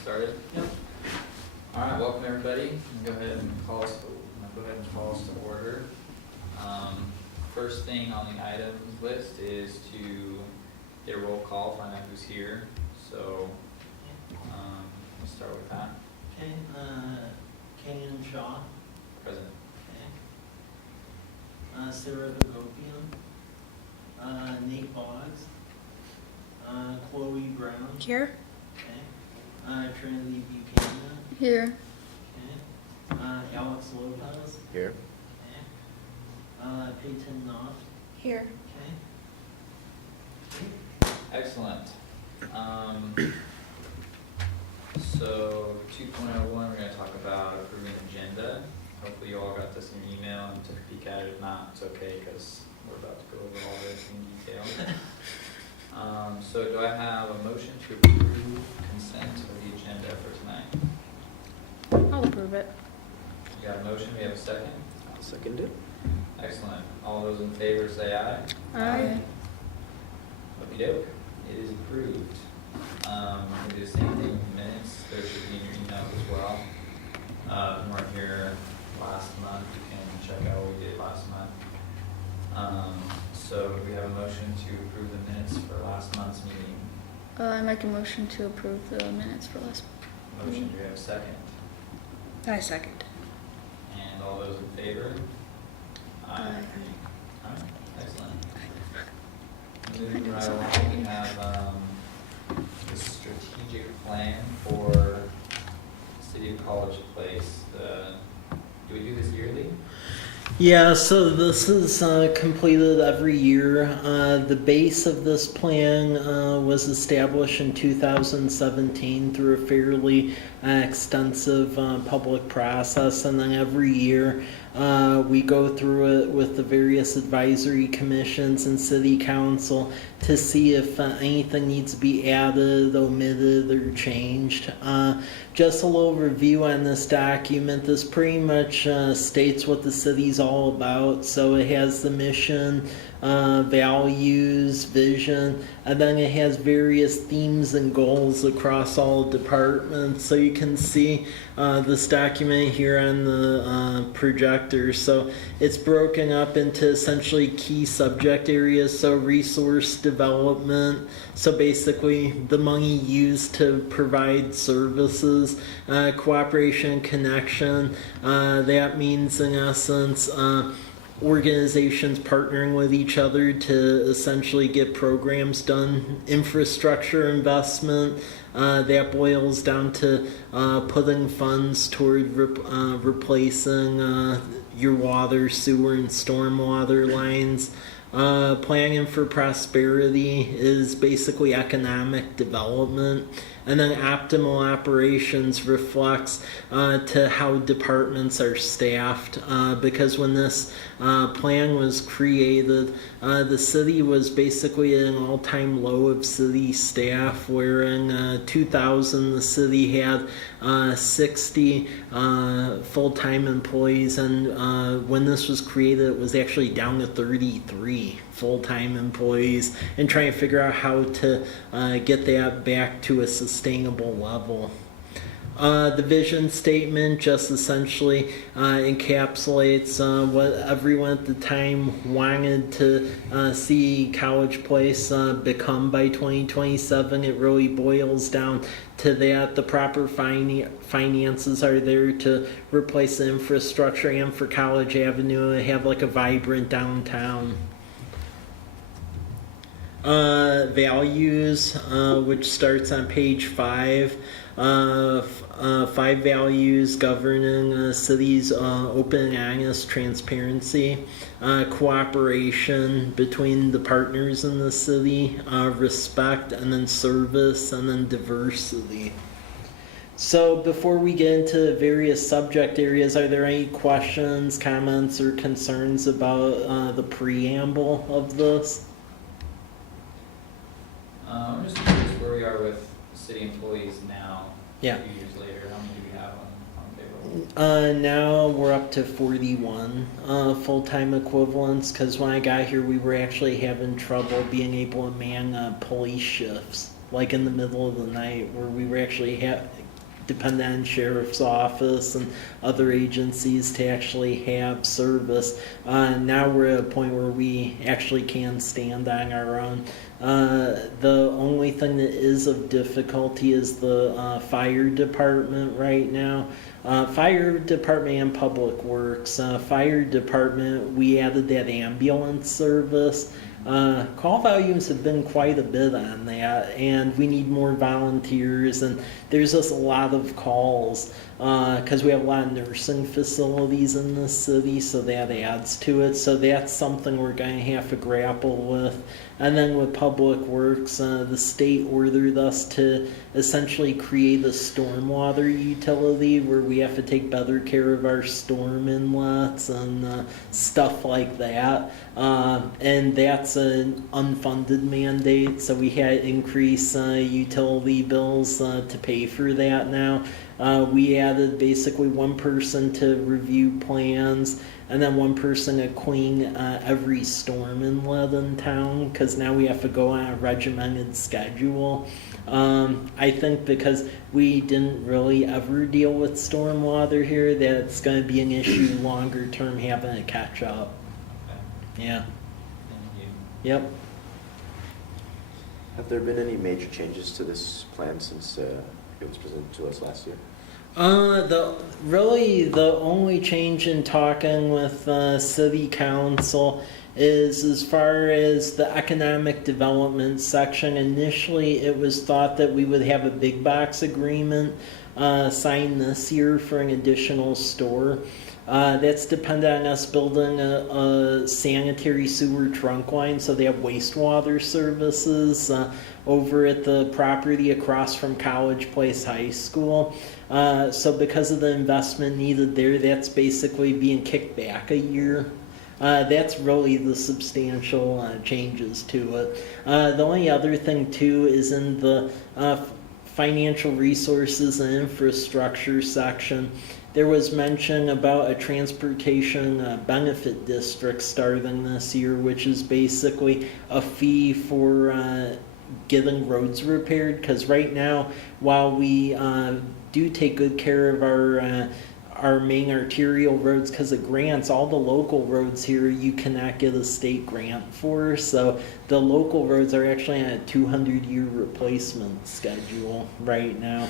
started? Yep. All right, welcome everybody. Go ahead and call us to order. First thing on the items list is to get a roll call, find out who's here. So, let's start with that. Okay, Kenyon Shaw. Present. Okay. Sarah Vagopian. Nate Boggs. Chloe Brown. Here. Okay. Trinity Buchanan. Here. Okay. Alex Lopez. Here. Okay. Peyton Knopf. Here. Okay. Excellent. So 2.01, we're going to talk about approving agenda. Hopefully you all got this in your email and took a peek at it. If not, it's okay because we're about to go over all this in detail. So do I have a motion to approve consent of the agenda for tonight? I'll approve it. We got a motion, we have a second. I'll second it. Excellent. All those in favor say aye. Aye. Okey-doke, it is approved. We do the same thing with minutes, there should be in your email as well. If you weren't here last month, you can check out what we did last month. So we have a motion to approve the minutes for last month's meeting. I make a motion to approve the minutes for last. Motion, do we have a second? I second. And all those in favor? Aye. Alright, excellent. Moving right along, we have the strategic plan for City of College Place. Do we do this yearly? Yeah, so this is completed every year. The base of this plan was established in 2017 through a fairly extensive public process, and then every year we go through it with the various advisory commissions and city council to see if anything needs to be added, omitted, or changed. Just a little review on this document. This pretty much states what the city's all about. So it has the mission, values, vision, and then it has various themes and goals across all departments. So you can see this document here on the projector. So it's broken up into essentially key subject areas. So resource development, so basically the money used to provide services, cooperation and connection, that means in essence organizations partnering with each other to essentially get programs done. Infrastructure investment, that boils down to putting funds toward replacing your water, sewer, and stormwater lines. Planning for prosperity is basically economic development, and then optimal operations reflects to how departments are staffed, because when this plan was created, the city was basically at an all-time low of city staff, where in 2000 the city had 60 full-time employees, and when this was created it was actually down to 33 full-time employees, and trying to figure out how to get that back to a sustainable level. The vision statement just essentially encapsulates what everyone at the time wanted to see College Place become by 2027. It really boils down to that. The proper finances are there to replace the infrastructure and for College Avenue and have like a vibrant downtown. Values, which starts on page 5. 5 values governing a city's open and honest transparency, cooperation between the partners in the city, respect, and then service, and then diversity. So before we get into various subject areas, are there any questions, comments, or concerns about the preamble of this? I'm just curious where we are with city employees now. Yeah. A few years later, how many do we have on payroll? Now we're up to 41 full-time equivalents, because when I got here we were actually having trouble being able to man police shifts, like in the middle of the night, where we were actually dependent on sheriff's office and other agencies to actually have service. Now we're at a point where we actually can stand on our own. The only thing that is of difficulty is the fire department right now. Fire department and public works. Fire department, we added that ambulance service. Call volumes have been quite a bit on that, and we need more volunteers, and there's just a lot of calls because we have a lot of nursing facilities in the city, so that adds to it. So that's something we're going to have to grapple with. And then with public works, the state ordered us to essentially create a stormwater utility where we have to take better care of our storm inlets and stuff like that. And that's an unfunded mandate, so we had to increase utility bills to pay for that now. We added basically one person to review plans and then one person to clean every storm inlet in town, because now we have to go on a regimented schedule. I think because we didn't really ever deal with stormwater here, that's going to be an issue longer term having to catch up. Okay. Yeah. Thank you. Yep. Have there been any major changes to this plan since it was presented to us last year? The only change in talking with city council is as far as the economic development section. Initially, it was thought that we would have a big box agreement signed this year for an additional store. That's dependent on us building a sanitary sewer trunk line, so they have wastewater services over at the property across from College Place High School. So because of the investment needed there, that's basically being kicked back a year. That's really the substantial changes to it. The only other thing too is in the financial resources and infrastructure section. There was mention about a transportation benefit district starting this year, which is basically a fee for getting roads repaired. Because right now, while we do take good care of our main arterial roads because of grants, all the local roads here you cannot get a state grant for. So the local roads are actually on a 200-year replacement schedule right now.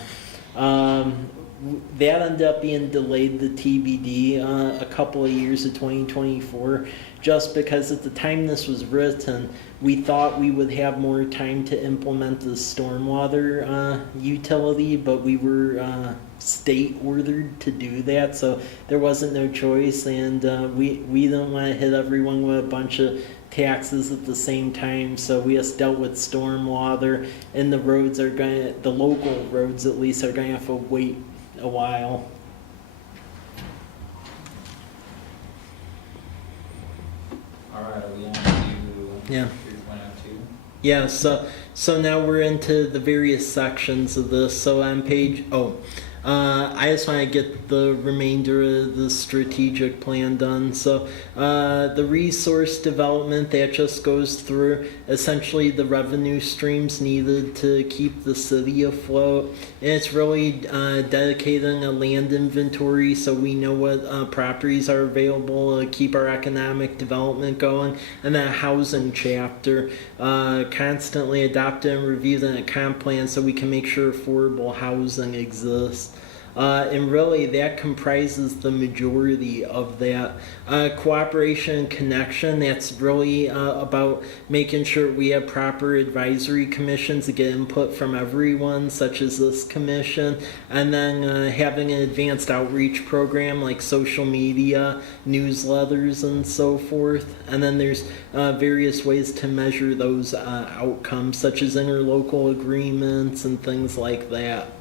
That ended up being delayed to TBD a couple of years to 2024, just because at the time this was written, we thought we would have more time to implement the stormwater utility, but we were state ordered to do that, so there wasn't no choice, and we didn't want to hit everyone with a bunch of taxes at the same time, so we just dealt with stormwater, and the local roads at least are going to have to wait a while. All right, are we on to Yeah. 3.02? Yeah, so now we're into the various sections of this. So on page, I just want to get the remainder of the strategic plan done. So the resource development, that just goes through essentially the revenue streams needed to keep the city afloat. And it's really dedicating a land inventory so we know what properties are available to keep our economic development going. And then a housing chapter, constantly adopting and reviewing a comp plan so we can make sure affordable housing exists. And really that comprises the majority of that. Cooperation and connection, that's really about making sure we have proper advisory commissions to get input from everyone, such as this commission, and then having an advanced outreach program like social media, newsletters, and so forth. And then there's various ways to measure those outcomes, such as interlocal agreements and things like that.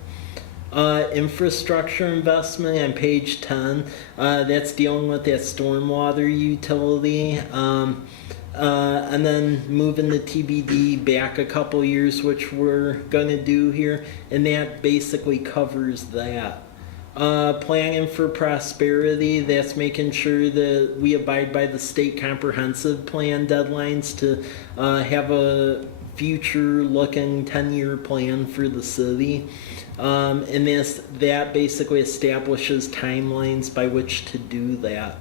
Infrastructure investment on page 10, that's dealing with that stormwater utility, and then moving the TBD back a couple years, which we're going to do here, and that basically covers that. Planning for prosperity, that's making sure that we abide by the state comprehensive plan deadlines to have a future-looking 10-year plan for the city. And that basically establishes timelines by which to do that.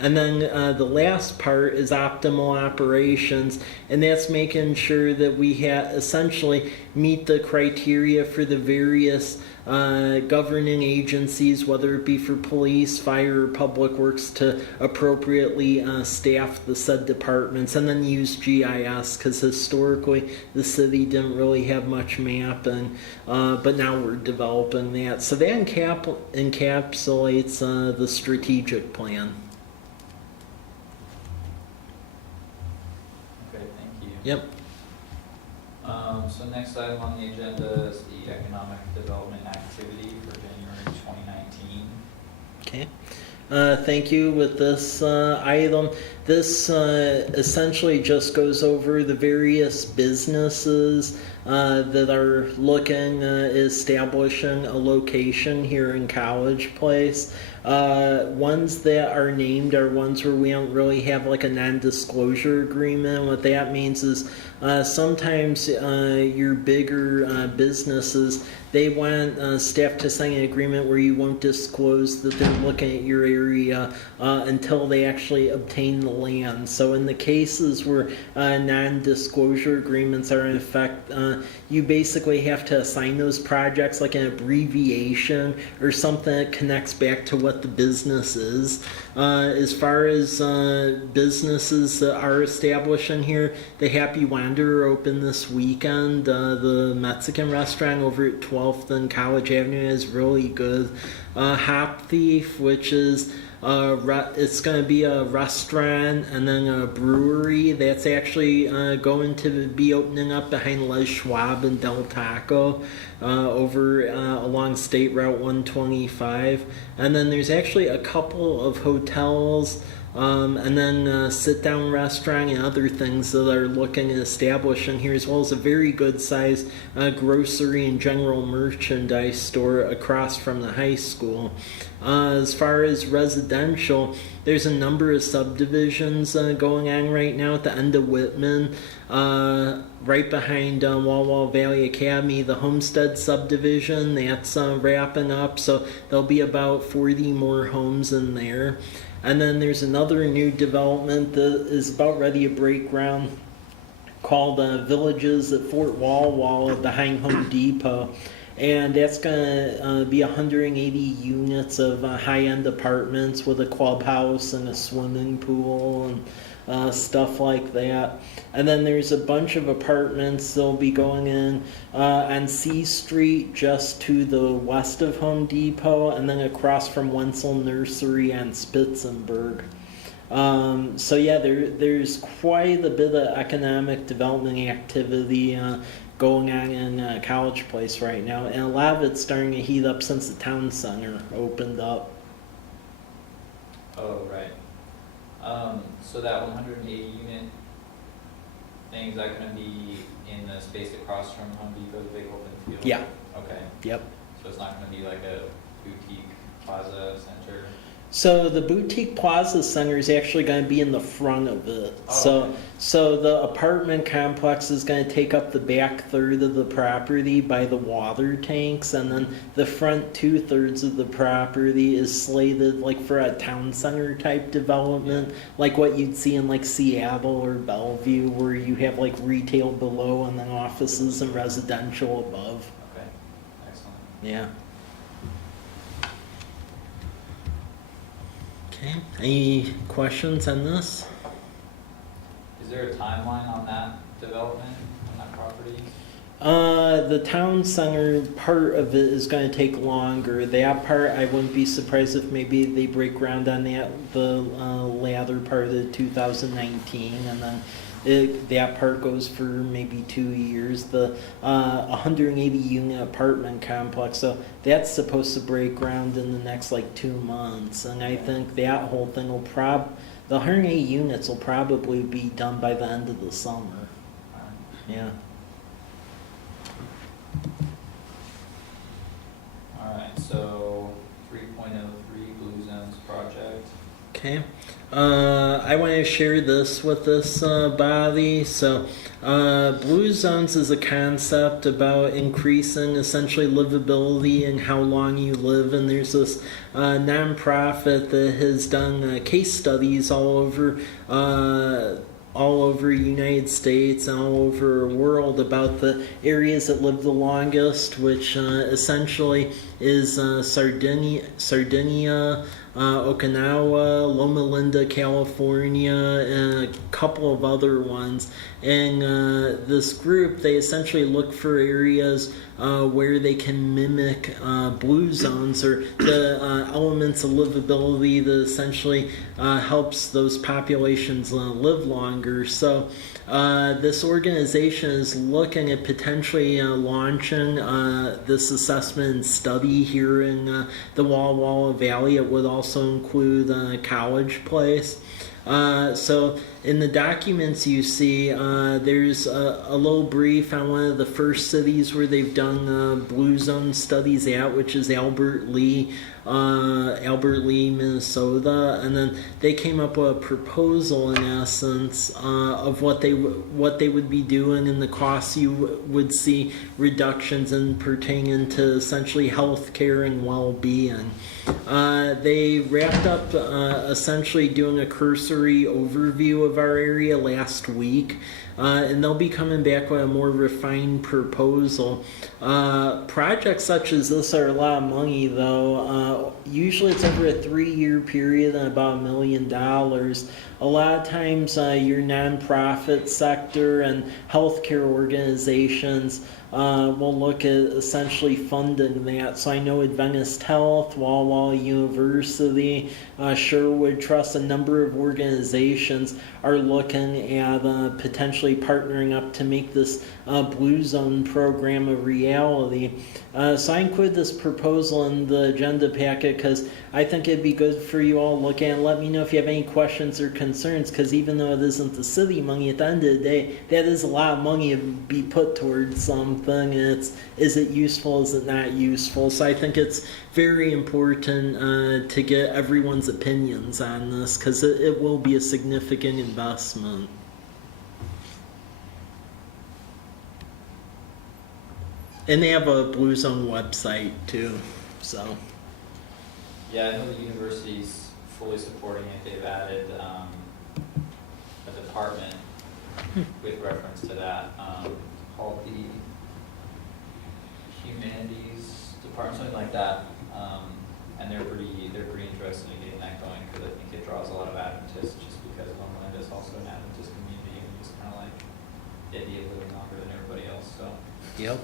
And then the last part is optimal operations, and that's making sure that we essentially meet the criteria for the various governing agencies, whether it be for police, fire, or public works, to appropriately staff the said departments, and then use GIS, because historically the city didn't really have much mapping, but now we're developing that. So that encapsulates the strategic plan. Okay, thank you. Yep. So next item on the agenda is the economic development activity for January 2019. Okay. Thank you. With this item, this essentially just goes over the various businesses that are looking establishing a location here in College Place. Ones that are named are ones where we don't really have like a non-disclosure agreement. What that means is sometimes your bigger businesses, they want staff to sign an agreement where you won't disclose that they're looking at your area until they actually obtain the land. So in the cases where non-disclosure agreements are in effect, you basically have to assign those projects like an abbreviation or something that connects back to what the business is. As far as businesses that are establishing here, the Happy Wanderer opened this weekend. The Mexican restaurant over at 12th and College Avenue is really good. Hop Thief, which is it's going to be a restaurant and then a brewery that's actually going to be opening up behind Les Schwab and Del Taco over along State Route 125. And then there's actually a couple of hotels and then a sit-down restaurant and other things that are looking at establishing here, as well as a very good-sized grocery and general merchandise store across from the high school. As far as residential, there's a number of subdivisions going on right now at the end of Whitman, right behind Wall Wall Valley Academy. The Homestead subdivision, that's wrapping up, so there'll be about 40 more homes in there. And then there's another new development that is about ready to break ground called Villages at Fort Wall Wall behind Home Depot. And that's going to be 180 units of high-end apartments with a clubhouse and a swimming pool and stuff like that. And then there's a bunch of apartments that'll be going in on C Street just to the west of Home Depot, and then across from Wenzel Nursery on Spitzenberg. So yeah, there's quite a bit of economic development activity going on in College Place right now, and a lot of it's starting to heat up since the town center opened up. Oh, right. So that 180 unit thing, is that going to be in the space across from Home Depot, the big open field? Yeah. Okay. Yep. So it's not going to be like a boutique plaza center? So the boutique plaza center is actually going to be in the front of it. Oh, okay. So the apartment complex is going to take up the back third of the property by the water tanks, and then the front 2/3 of the property is slated like for a town center type development, like what you'd see in like Seattle or Bellevue, where you have like retail below and then offices and residential above. Okay, excellent. Yeah. Okay, any questions on this? Is there a timeline on that development, on that property? The town center part of it is going to take longer. That part, I wouldn't be surprised if maybe they break ground on the latter part of 2019, and then that part goes for maybe 2 years. The 180 unit apartment complex, so that's supposed to break ground in the next like 2 months, and I think that whole thing will the 180 units will probably be done by the end of the summer. Yeah. Alright, so 3.03 Blue Zones project. Okay. I want to share this with this body. So, Blue Zones is a concept about increasing essentially livability and how long you live. And there's this nonprofit that has done case studies all over United States and all over the world about the areas that live the longest, which essentially is Sardinia, Okinawa, Loma Linda, California, and a couple of other ones. And this group, they essentially look for areas where they can mimic blue zones or the elements of livability that essentially helps those populations live longer. So this organization is looking at potentially launching this assessment and study here in the Walla Walla Valley. It would also include College Place. So in the documents you see, there's a little brief on one of the first cities where they've done blue zone studies at, which is Albert Lee, Minnesota, and then they came up with a proposal in essence of what they would be doing and the costs you would see reductions in pertaining to essentially healthcare and well-being. They wrapped up essentially doing a cursory overview of our area last week, and they'll be coming back with a more refined proposal. Projects such as this are a lot of money, though. Usually it's over a 3-year period and about $1 million. A lot of times your nonprofit sector and healthcare organizations will look at essentially funding that. So I know Adventist Health, Walla Walla University, Sherwood Trust, a number of organizations are looking at potentially partnering up to make this Blue Zone program a reality. So I include this proposal in the agenda packet because I think it'd be good for you all to look at and let me know if you have any questions or concerns, because even though it isn't the city money, at the end of the day, that is a lot of money to be put towards something, and is it useful, is it not useful? So I think it's very important to get everyone's opinions on this, because it will be a significant investment. And they have a Blue Zone website too, so. Yeah, I know the university's fully supporting it. They've added a department with reference to that called the Humanities Department, something like that. And they're pretty interested in getting that going because I think it draws a lot of Adventists just because Loma Linda is also an Adventist community and just kind of like they'd be living longer than everybody else. So. Yep.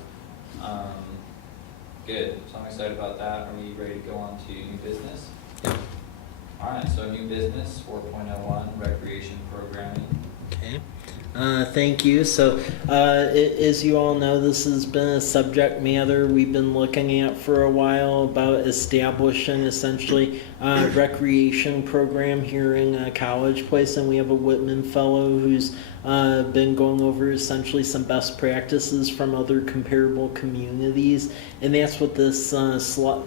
Good. So I'm excited about that. Are we ready to go on to new business? Yep. All right. So new business 4.01 recreation programming. Okay. Thank you. So, as you all know, this has been a subject matter we've been looking at for a while about establishing essentially a recreation program here in College Place, and we have a Whitman Fellow who's been going over essentially some best practices from other comparable communities, and that's what this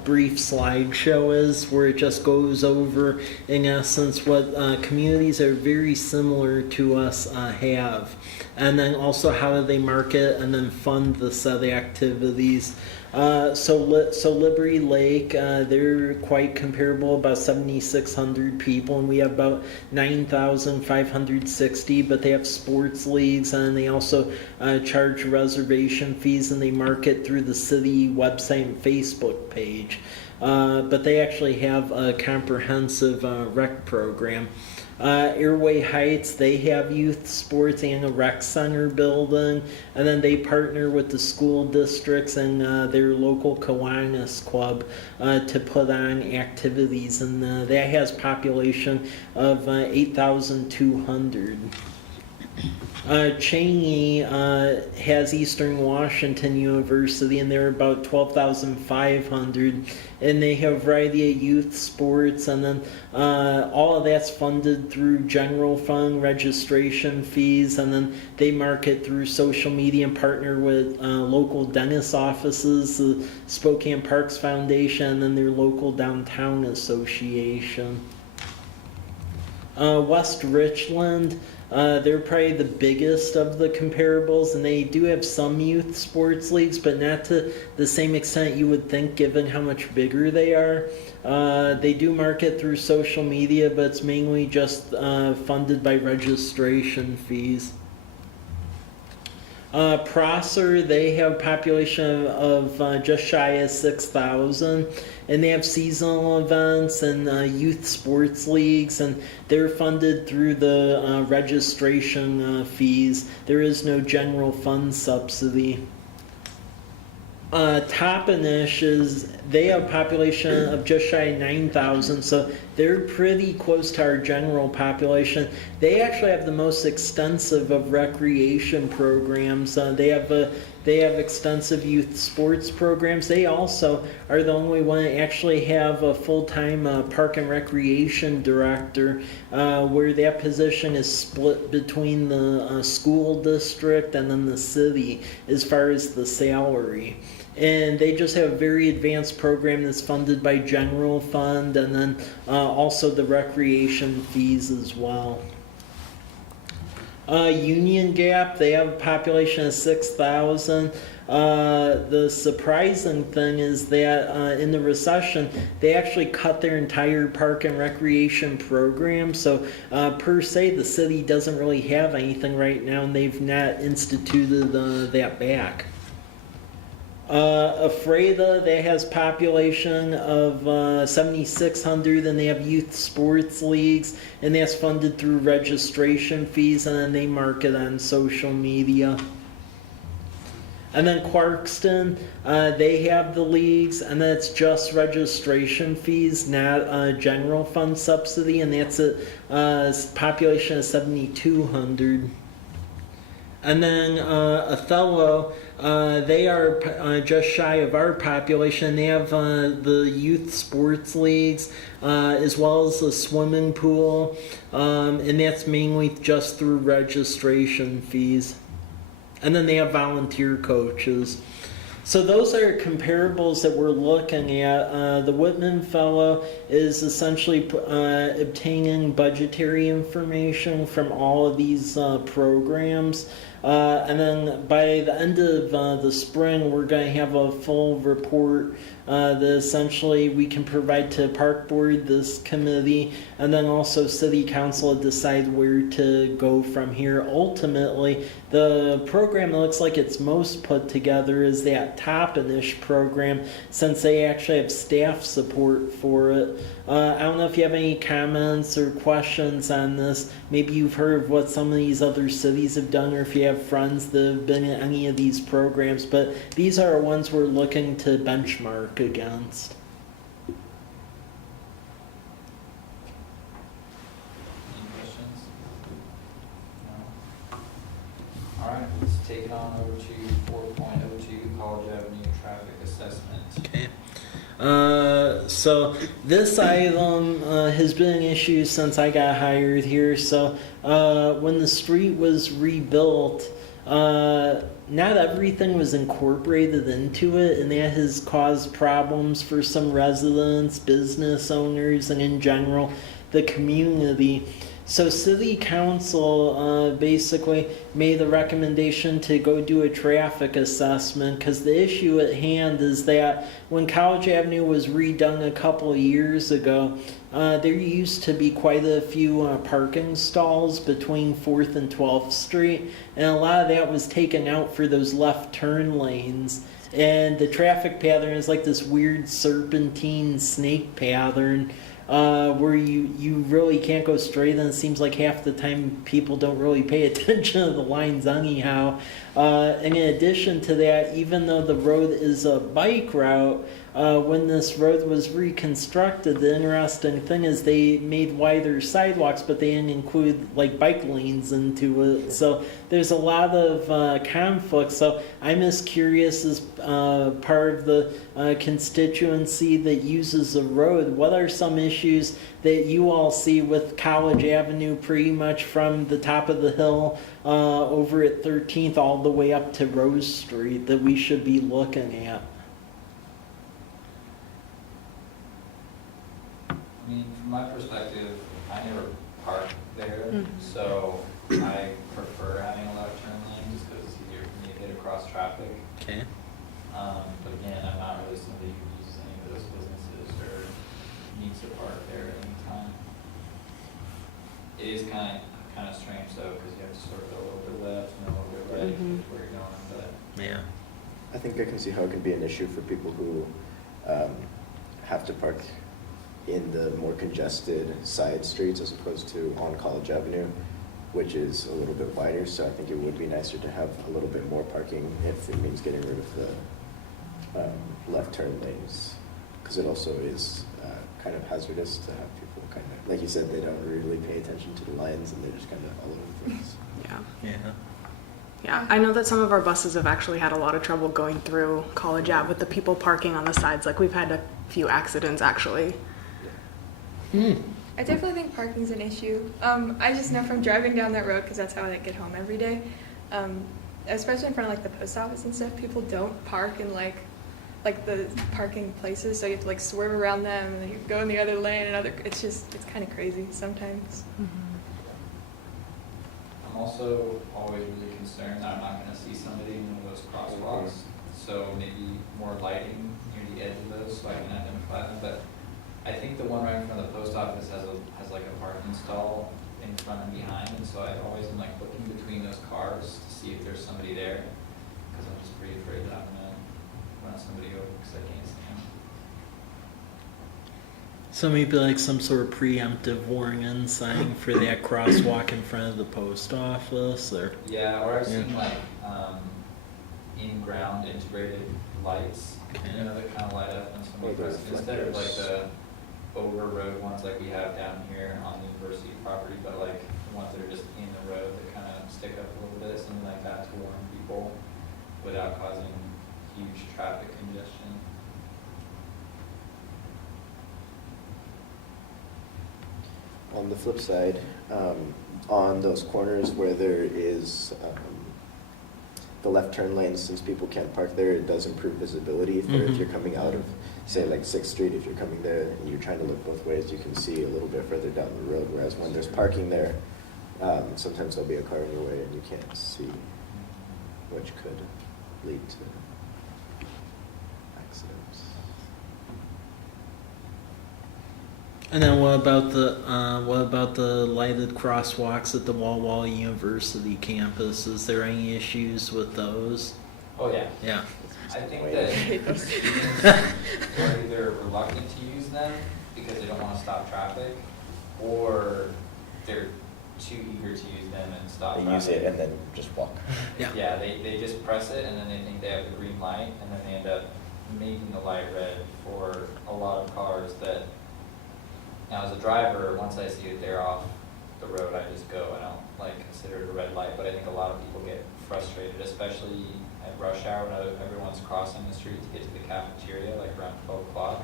brief slideshow is, where it just goes over, in essence, what communities that are very similar to us have, and then also how do they market and then fund the said activities. So Liberty Lake, they're quite comparable, about 7,600 people, and we have about 9,560, but they have sports leagues, and they also charge reservation fees, and they market through the city website and Facebook page. But they actually have a comprehensive rec program. Airway Heights, they have youth sports and a rec center building, and then they partner with the school districts and their local Kiwanis Club to put on activities, and that has population of 8,200. Cheney has Eastern Washington University, and they're about 12,500, and they have a variety of youth sports, and then all of that's funded through general fund registration fees, and then they market through social media and partner with local dentist offices, the Spokane Parks Foundation, and then their local downtown association. West Richland, they're probably the biggest of the comparables, and they do have some youth sports leagues, but not to the same extent you would think given how much bigger they are. They do market through social media, but it's mainly just funded by registration fees. Prosser, they have a population of just shy of 6,000, and they have seasonal events and youth sports leagues, and they're funded through the registration fees. There is no general fund subsidy. Toppenish they have a population of just shy of 9,000, so they're pretty close to our general population. They actually have the most extensive of recreation programs. They have extensive youth sports programs. They also are the only one that actually have a full-time park and recreation director, where that position is split between the school district and then the city as far as the salary. And they just have a very advanced program that's funded by general fund, and then also the recreation fees as well. Union Gap, they have a population of 6,000. The surprising thing is that in the recession, they actually cut their entire park and recreation program. So per se, the city doesn't really have anything right now, and they've not instituted that back. Ephrata, that has population of 7,600, and they have youth sports leagues, and that's funded through registration fees, and then they market on social media. And then Clarkston, they have the leagues, and that's just registration fees, not general fund subsidy, and that's a population of 7,200. And then Othello, they are just shy of our population. They have the youth sports leagues as well as the swimming pool, and that's mainly just through registration fees. And then they have volunteer coaches. So those are comparables that we're looking at. The Whitman Fellow is essentially obtaining budgetary information from all of these programs. And then by the end of the spring, we're going to have a full report that essentially we can provide to Park Board, this committee, and then also City Council to decide where to go from here. Ultimately, the program that looks like it's most put together is that Toppenish program, since they actually have staff support for it. I don't know if you have any comments or questions on this. Maybe you've heard of what some of these other cities have done, or if you have friends that have been in any of these programs, but these are ones we're looking to benchmark against. Any questions? No? All right, let's take it on over to 4.02, College Avenue Traffic Assessment. Okay. So this item has been an issue since I got hired here. So when the street was rebuilt, not everything was incorporated into it, and that has caused problems for some residents, business owners, and in general, the community. So City Council basically made the recommendation to go do a traffic assessment, because the issue at hand is that when College Avenue was redone a couple of years ago, there used to be quite a few parking stalls between 4th and 12th Street, and a lot of that was taken out for those left turn lanes. And the traffic pattern is like this weird serpentine snake pattern, where you really can't go straight, and it seems like half the time people don't really pay attention to the lines anyhow. And in addition to that, even though the road is a bike route, when this road was reconstructed, the interesting thing is they made wider sidewalks, but they didn't include like bike lanes into it. So there's a lot of conflict. So I'm as curious as part of the constituency that uses the road. What are some issues that you all see with College Avenue, pretty much from the top of the hill over at 13th all the way up to Rose Street, that we should be looking at? I mean, from my perspective, I never park there. Mhm. So I prefer having a left turn lane just because it's easier for me to get across traffic. Okay. But again, I'm not really somebody who uses any of those businesses or needs to park there at any time. It is kind of strange though, because you have to sort of go a little bit left and a little bit right Mhm. where you're going, but. Yeah. I think I can see how it can be an issue for people who have to park in the more congested side streets as opposed to on College Avenue, which is a little bit wider. So I think it would be nicer to have a little bit more parking if it means getting rid of the left turn lanes, because it also is kind of hazardous to have people kind of, like you said, they don't really pay attention to the lines and they're just kind of all over the place. Yeah. Yeah. Yeah, I know that some of our buses have actually had a lot of trouble going through College Ave with the people parking on the sides. Like, we've had a few accidents, actually. Hmm. I definitely think parking's an issue. I just know from driving down that road, because that's how I get home every day, especially in front of like the post office and stuff, people don't park in like the parking places, so you have to like swerve around them and then you go in the other lane and it's kind of crazy sometimes. I'm also always really concerned that I'm not going to see somebody in one of those crosswalks. So maybe more lighting near the edge of those so I can identify them. But I think the one right in front of the post office has like a parking stall in front and behind, and so I always am like looking between those cars to see if there's somebody there, because I'm just pretty afraid that I'm going to run somebody over because I can't see them. So maybe like some sort of preemptive warning sign for that crosswalk in front of the post office, or Yeah, or I've Yeah. seen like in-ground integrated lights, you know, that kind of light up when somebody Or the passes, instead of like reflectors. the over-road ones like we have down here on the university property, but like the ones that are just in the road that kind of stick up a little bit, something like that to warn people without causing huge traffic congestion. On the flip side, on those corners where there is the left turn lanes, since people can't park there, it does improve visibility for if Mhm. you're coming out of, say, like 6th Street, if you're coming there and you're trying to look both ways, you can see a little bit further down the road, whereas when there's parking there, sometimes there'll be a car in your way and you can't see, which could lead to accidents. and then what about the lighted crosswalks at the Wall University campus? Is there any issues with those? Oh yeah, Yeah. I think Wait. that students are either reluctant to use them because they don't want to stop traffic, or they're too eager to use them and stop They traffic. use it and then just walk. Yeah. Yeah, they just press it and then they think they have the green light, and then they end up making the light red for a lot of cars that, now as a driver, once I see that they're off the road, I just go. I don't like consider it a red light, but I think a lot of people get frustrated, especially at rush hour when everyone's crossing the street to get to the cafeteria, like around 12 o'clock.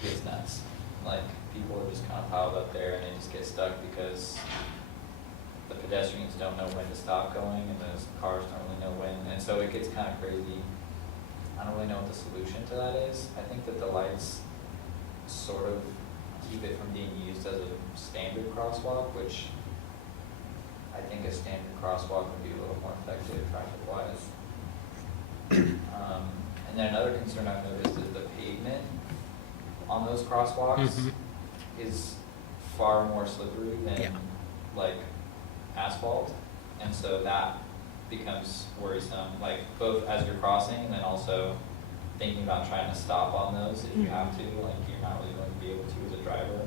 It gets nuts. Like, people are just kind of piled up there and they just get stuck because the pedestrians don't know when to stop going and those cars don't really know when, and so it gets kind of crazy. I don't really know what the solution to that is. I think that the lights sort of keep it from being used as a standard crosswalk, which I think a standard crosswalk would be a little more effective traffic-wise. And then another concern I've noticed is the pavement on those crosswalks Mhm. is far more slippery than Yeah. like asphalt, and so that becomes worrisome, like both as you're crossing and then also thinking about trying to stop on those if you have to, like you're not really going to be able to as a driver.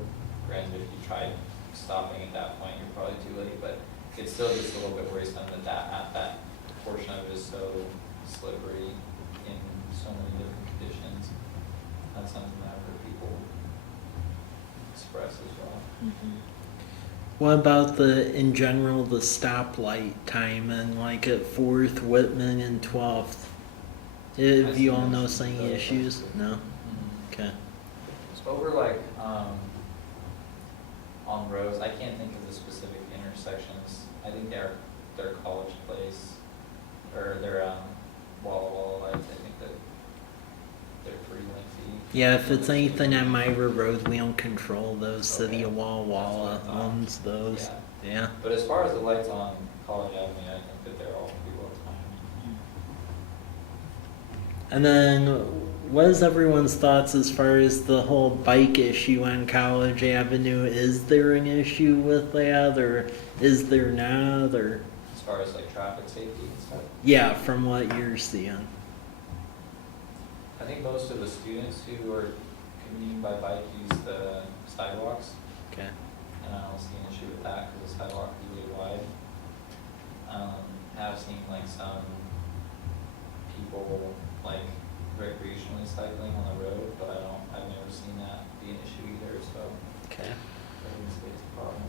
Granted, if you tried stopping at that point, you're probably too late, but it's still just a little bit worrisome that portion of it is so slippery in so many different conditions. That's something that I've heard people express as well. What about in general, the stoplight timing, like at 4th, Whitman, and 12th? Have you all noticed any issues? No? Okay. So over like, on roads, I can't think of the specific intersections. I think they're College Place, or they're, Walla lights. I think that they're pretty lengthy. Yeah, if it's anything on Myra Road, we don't control those. City of Walla Walla owns those. Yeah. Yeah. But as far as the lights on College Avenue, I think that they're all pretty well timed. And then, what is everyone's thoughts as far as the whole bike issue on College Avenue? Is there an issue with that, or is there not, or? As far as like traffic safety and stuff, Yeah, from what you're seeing. I think most of the students who are commuting by bike use the sidewalks, Okay. and I don't see an issue with that because the sidewalk is really wide. Have seen like some people like recreationally cycling on the road, but I've never seen that be an issue either, so Okay. I wouldn't say it's a problem.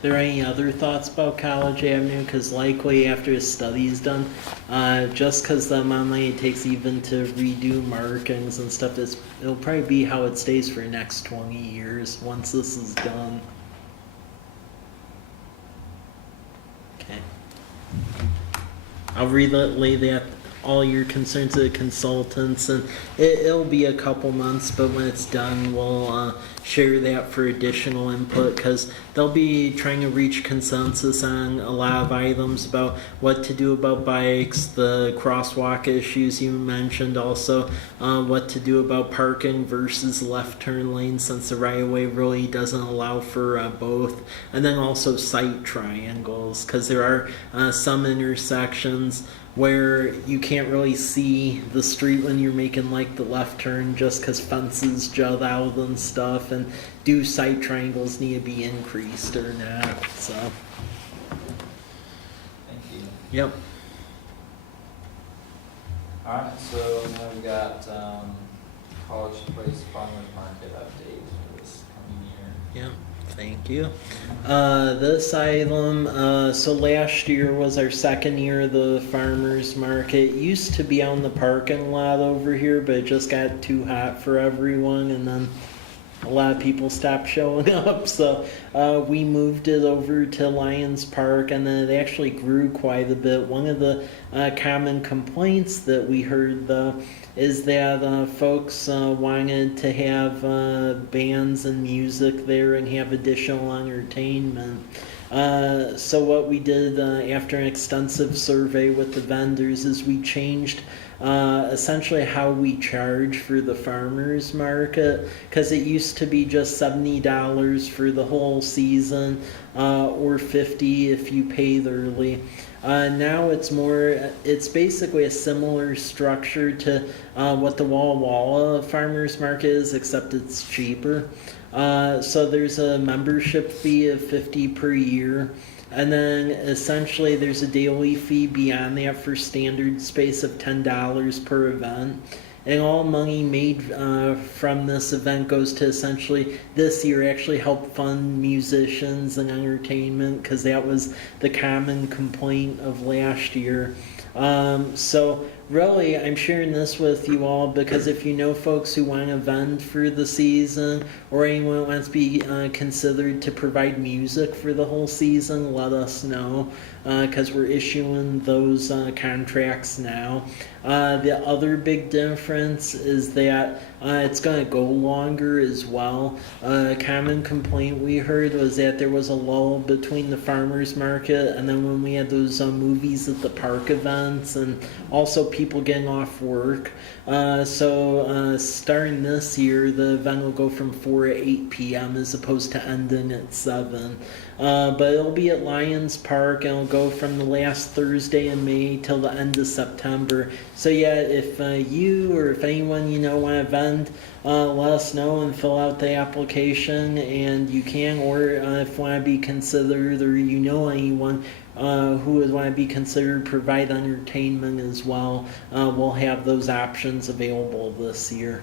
There any other thoughts about College Avenue? Because likely after a study's done, just because the amount of money it takes even to redo markings and stuff, it'll probably be how it stays for the next 20 years once this is done. Okay. I'll relay that all your concerns to the consultants, and it'll be a couple months, but when it's done, we'll share that for additional input, because they'll be trying to reach consensus on a lot of items about what to do about bikes, the crosswalk issues you mentioned, also what to do about parking versus left turn lane, since the right-of-way really doesn't allow for both, and then also sight triangles, because there are some intersections where you can't really see the street when you're making like the left turn just because fences jut out and stuff, and do sight triangles need to be increased or not, so. Thank you. Yep. Alright, so now we got College Place Farmers Market update for this coming year. Yep. Thank you. This item, so last year was our second year of the farmers market. It used to be out in the parking lot over here, but it just got too hot for everyone, and then a lot of people stopped showing up, so we moved it over to Lions Park, and then it actually grew quite a bit. One of the common complaints that we heard, though, is that folks wanted to have bands and music there and have additional entertainment. So what we did after an extensive survey with the vendors is we changed essentially how we charge for the farmers market, because it used to be just $70 for the whole season, or $50 if you paid early. Now it's basically a similar structure to what the Walla Walla farmers market is, except it's cheaper. So there's a membership fee of $50 per year. And then essentially there's a daily fee beyond that for standard space of $10 per event. And all money made from this event goes to essentially this year actually help fund musicians and entertainment, because that was the common complaint of last year. So really, I'm sharing this with you all because if you know folks who want to vend for the season, or anyone who wants to be considered to provide music for the whole season, let us know, because we're issuing those contracts now. The other big difference is that it's going to go longer as well. A common complaint we heard was that there was a lull between the farmers market and then when we had those movies at the park events, and also people getting off work. So starting this year, the event will go from 4 to 8 p.m. as opposed to ending at 7. But it'll be at Lions Park, and it'll go from the last Thursday in May till the end of September. So yeah, if you or if anyone you know want to vend, let us know and fill out the application, and you can, or if you want to be considered, or you know anyone who would want to be considered provide entertainment as well, we'll have those options available this year.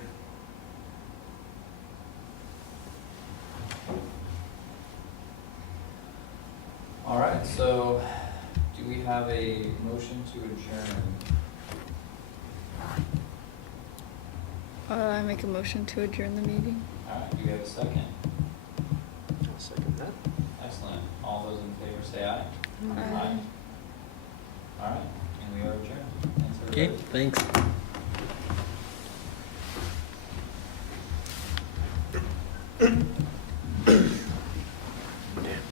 All right, so do we have a motion to adjourn? I make a motion to adjourn the meeting. All right, do we have a second? I'll second that. Excellent. All those in favor say aye. Aye. All right, and we are adjourned. Thanks, everybody. Okay, thanks.